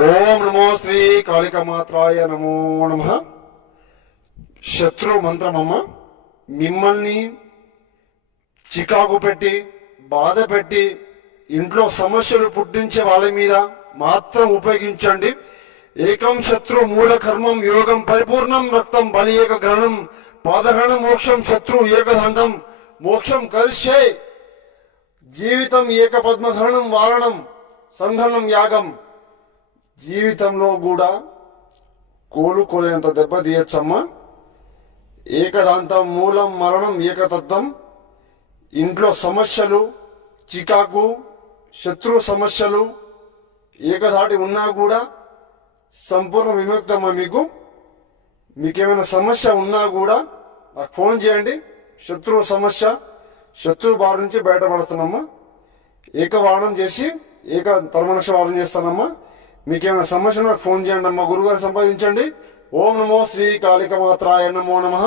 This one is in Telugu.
ఓం నమో శ్రీ కాళికమాత్రాయ నమో నమః. శత్రు మంత్రమమ్మ, మిమ్మల్ని చికాకు పెట్టి బాధ పెట్టి ఇంట్లో సమస్యలు పుట్టించే వాళ్ళ మీద మాత్రం ఉపయోగించండి. ఏకం శత్రు మూల కర్మం యోగం పరిపూర్ణం రక్తం బలి ఏక గ్రహణం పాదగ్రహణం మోక్షం శత్రు ఏకదండం మోక్షం కలిసే జీవితం ఏక పద్మగ్రహణం వారణం సంఘనం యాగం. జీవితంలో కూడా కోలుకోలేనంత దెబ్బ తీయచ్చమ్మా. ఏకదాంతం మూలం మరణం ఏకతత్వం. ఇంట్లో సమస్యలు చికాకు శత్రు సమస్యలు ఏకధాటి ఉన్నా కూడా సంపూర్ణ విముక్తమ్మా. మీకేమైనా సమస్య ఉన్నా కూడా నాకు ఫోన్ చేయండి. శత్రు బారి నుంచి బయటపడుతున్నామ్మా. ఏకవాణం చేసి ఏక పరమనక్ష వాదం చేస్తానమ్మా. మీకేమైనా సమస్య నాకు ఫోన్ చేయండి అమ్మా. గురుగారు సంపాదించండి. ఓం నమో శ్రీ కాళికమాత్రాయ నమో నమః.